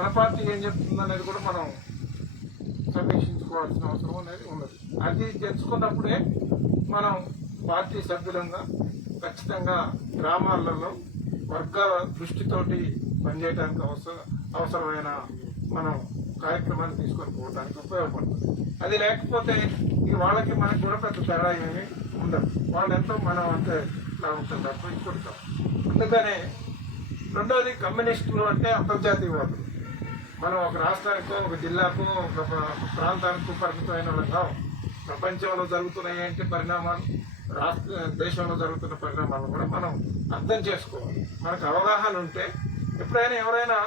మన పార్టీ ఏం చెప్తుంది అనేది కూడా మనం సమీక్షించుకోవాల్సిన అవసరం అనేది ఉన్నది. అది తెలుసుకున్నప్పుడే మనం పార్టీ సభ్యులంగా ఖచ్చితంగా గ్రామాలలో వర్గాల దృష్టితోటి పనిచేయడానికి అవసరమైన మనం కార్యక్రమాన్ని తీసుకొని పోవడానికి ఉపయోగపడుతుంది. అది లేకపోతే ఈ వాళ్ళకి మనకి కూడా పెద్ద తేడా ఏమీ ఉండదు. వాళ్ళు ఎంతో మనం అంతే లాగుతుంది తప్ప ఇంకొడతాం. అందుకనే రెండోది, కమ్యూనిస్టులు అంటే అంతర్జాతీయవాదులు. మనం ఒక రాష్ట్రానికో ఒక జిల్లాకో ఒక ప్రాంతానికో పరిమితమైన వాళ్ళంగా ప్రపంచంలో జరుగుతున్నాయి ఏంటి పరిణామాలు, దేశంలో జరుగుతున్న పరిణామాలు కూడా మనం అర్థం చేసుకోవాలి. మనకు అవగాహన ఉంటే ఎప్పుడైనా ఎవరైనా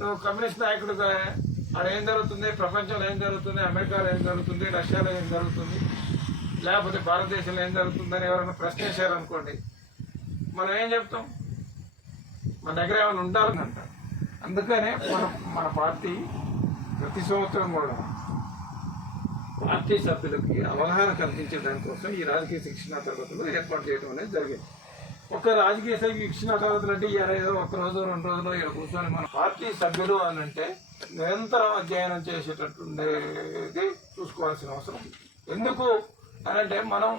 నువ్వు కమ్యూనిస్ట్ నాయకుడుగా అక్కడ ఏం జరుగుతుంది, ప్రపంచంలో ఏం జరుగుతుంది, అమెరికాలో ఏం జరుగుతుంది, రష్యాలో ఏం జరుగుతుంది, లేకపోతే భారతదేశంలో ఏం జరుగుతుందని ఎవరైనా ప్రశ్నించారనుకోండి, మనం ఏం చెప్తాం? మన దగ్గర ఏమైనా ఉండాలని అంటారు. అందుకనే మన పార్టీ ప్రతి సంవత్సరం కూడా పార్టీ సభ్యులకి అవగాహన కల్పించే దానికోసం ఈ రాజకీయ శిక్షణా తరగతులు ఏర్పాటు చేయడం అనేది జరిగింది. ఒక రాజకీయ శిక్షణా తరగతులు అంటే ఏదో ఒక రోజు 2 రోజులు ఇక్కడ కూర్చొని మన పార్టీ సభ్యులు అని అంటే నిరంతరం అధ్యయనం చేసేటట్టు ఉండేది చూసుకోవాల్సిన అవసరం. ఎందుకు అనంటే మనం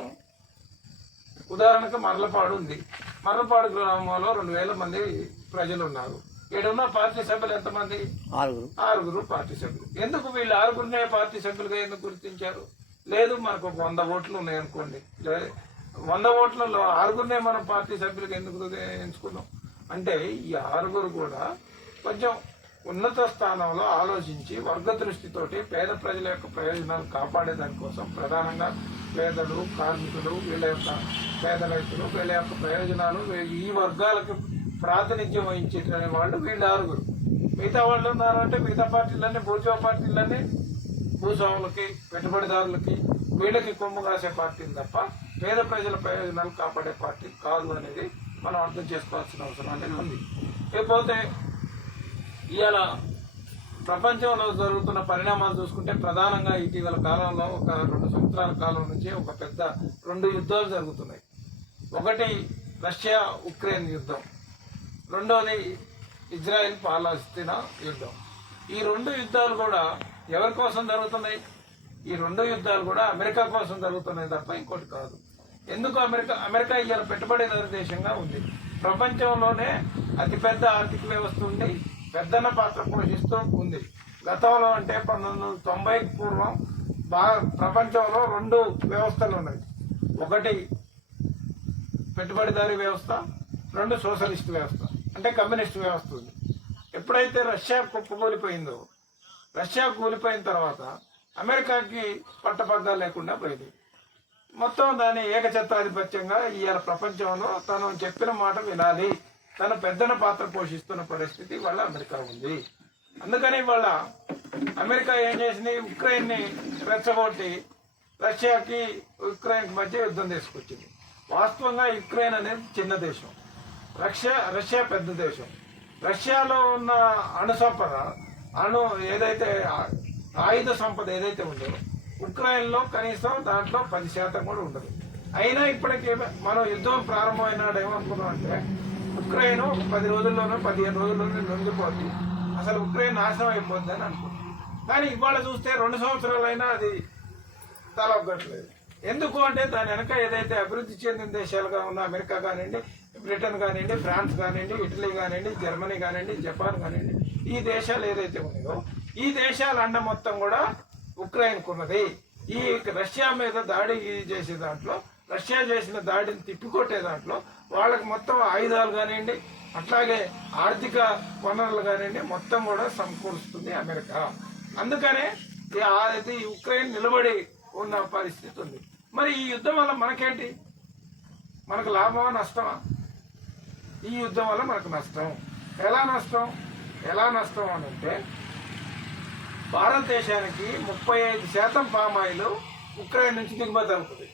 ఉదాహరణకు మర్లపాడు ఉంది. మర్లపాడు గ్రామంలో 2000 మంది ప్రజలు ఉన్నారు. ఈడున్న పార్టీ సభ్యులు ఎంతమంది? 6 పార్టీ సభ్యులు. ఎందుకు వీళ్ళు 6 పార్టీ సభ్యులుగా ఎందుకు గుర్తించారు? లేదు, మనకు 100 ఓట్లు ఉన్నాయనుకోండి, 100 ఓట్లలో 6 మనం పార్టీ సభ్యులుగా ఎందుకు ఎంచుకున్నాం అంటే ఈ 6 కూడా కొంచెం ఉన్నత స్థానంలో ఆలోచించి వర్గ దృష్టితోటి పేద ప్రజల యొక్క ప్రయోజనాలు కాపాడే దానికోసం, ప్రధానంగా పేదలు, కార్మికులు, వీళ్ళ యొక్క పేద రైతులు, వీళ్ళ యొక్క ప్రయోజనాలు, ఈ వర్గాలకు ప్రాతినిధ్యం వహించే వాళ్ళు వీళ్ళు 6. మిగతా వాళ్ళు ఉన్నారంటే మిగతా పార్టీలన్నీ బూర్జువా పార్టీలన్నీ భూస్వాములకి, పెట్టుబడిదారులకి, వీళ్ళకి కొమ్ము కాసే పార్టీలు తప్ప పేద ప్రజల ప్రయోజనాలు కాపాడే పార్టీ కాదు అనేది మనం అర్థం చేసుకోవాల్సిన అవసరం అనేది ఉంది. లేకపోతే ఇవాళ ప్రపంచంలో జరుగుతున్న పరిణామాలు చూసుకుంటే ప్రధానంగా ఇటీవల కాలంలో ఒక 2 సంవత్సరాల కాలం నుంచి ఒక పెద్ద 2 యుద్ధాలు జరుగుతున్నాయి. ఒకటి రష్యా ఉక్రెయిన్ యుద్ధం, రెండోది ఇజ్రాయెల్ పాలస్తీనా యుద్ధం. ఈ 2 యుద్ధాలు కూడా ఎవరి కోసం జరుగుతున్నాయి? ఈ 2 యుద్ధాలు కూడా అమెరికా కోసం జరుగుతున్నాయి తప్ప ఇంకోటి కాదు. ఎందుకు అమెరికా ఇవాళ పెట్టుబడిదారు దేశంగా ఉంది. ప్రపంచంలోనే అతిపెద్ద ఆర్థిక వ్యవస్థ ఉండి పెద్దన్న పాత్ర పోషిస్తూ ఉంది. గతంలో అంటే 1990కి పూర్వం ప్రపంచంలో 2 వ్యవస్థలు ఉన్నాయి. ఒకటి పెట్టుబడిదారీ వ్యవస్థ, 2 సోషలిస్ట్ వ్యవస్థ అంటే కమ్యూనిస్ట్ వ్యవస్థ ఉంది. ఎప్పుడైతే రష్యా కుప్పకూలిపోయిందో, రష్యా కూలిపోయిన తర్వాత అమెరికాకి పట్టపగ్గాలు లేకుండా పోయింది. మొత్తం దాని ఏకఛత్రాధిపత్యంగా ఇవాళ ప్రపంచంలో తను చెప్పిన మాట వినాలి, తన పెద్దన పాత్ర పోషిస్తున్న పరిస్థితి వాళ్ళ అమెరికా ఉంది. అందుకని వాళ్ళ అమెరికా ఏం చేసింది, ఉక్రెయిన్ని రెచ్చగొట్టి రష్యాకి ఉక్రెయిన్కి మధ్య యుద్ధం తీసుకొచ్చింది. వాస్తవంగా ఉక్రెయిన్ అనేది చిన్న దేశం, రష్యా పెద్ద దేశం. రష్యాలో ఉన్న ఏదైతే ఆయుధ సంపద ఏదైతే ఉందో ఉక్రెయిన్లో కనీసం దాంట్లో 10% కూడా ఉండదు. అయినా ఇప్పటికీ మనం యుద్ధం ప్రారంభమైన ఏమనుకున్నాం అంటే ఉక్రెయిన్ 10 రోజుల్లోనూ 15 రోజుల్లోనూ లొంగిపోద్ది, అసలు ఉక్రెయిన్ నాశనం అయిపోద్ది అని అనుకుంటున్నాం. కానీ ఇవాళ చూస్తే 2 సంవత్సరాలైనా అది తలొగ్గట్లేదు. ఎందుకు అంటే దాని వెనక ఏదైతే అభివృద్ధి చెందిన దేశాలుగా ఉన్న అమెరికా కానివ్వండి, బ్రిటన్ కానివ్వండి, ఫ్రాన్స్ కానివ్వండి, ఇటలీ కానివ్వండి, జర్మనీ కానివ్వండి, జపాన్ కానివ్వండి, ఈ దేశాలు ఏదైతే ఉన్నాయో ఈ దేశాల అండ మొత్తం కూడా ఉక్రెయిన్కు ఉన్నది. ఈ రష్యా మీద దాడి చేసే దాంట్లో, రష్యా చేసిన దాడిని తిప్పికొట్టే దాంట్లో వాళ్ళకి మొత్తం ఆయుధాలు కానివ్వండి, అట్లాగే ఆర్థిక వనరులు కానివ్వండి మొత్తం కూడా సమకూరుస్తుంది అమెరికా. అందుకనే అది ఉక్రెయిన్ నిలబడి ఉన్న పరిస్థితి ఉంది. మరి ఈ యుద్ధం వల్ల మనకేంటి? మనకు లాభమా నష్టమా? ఈ యుద్ధం వల్ల మనకు నష్టం. ఎలా నష్టం అని అంటే భారతదేశానికి 35% పామాయిల్ ఉక్రెయిన్ నుంచి దిగుమతి అవుతుంది.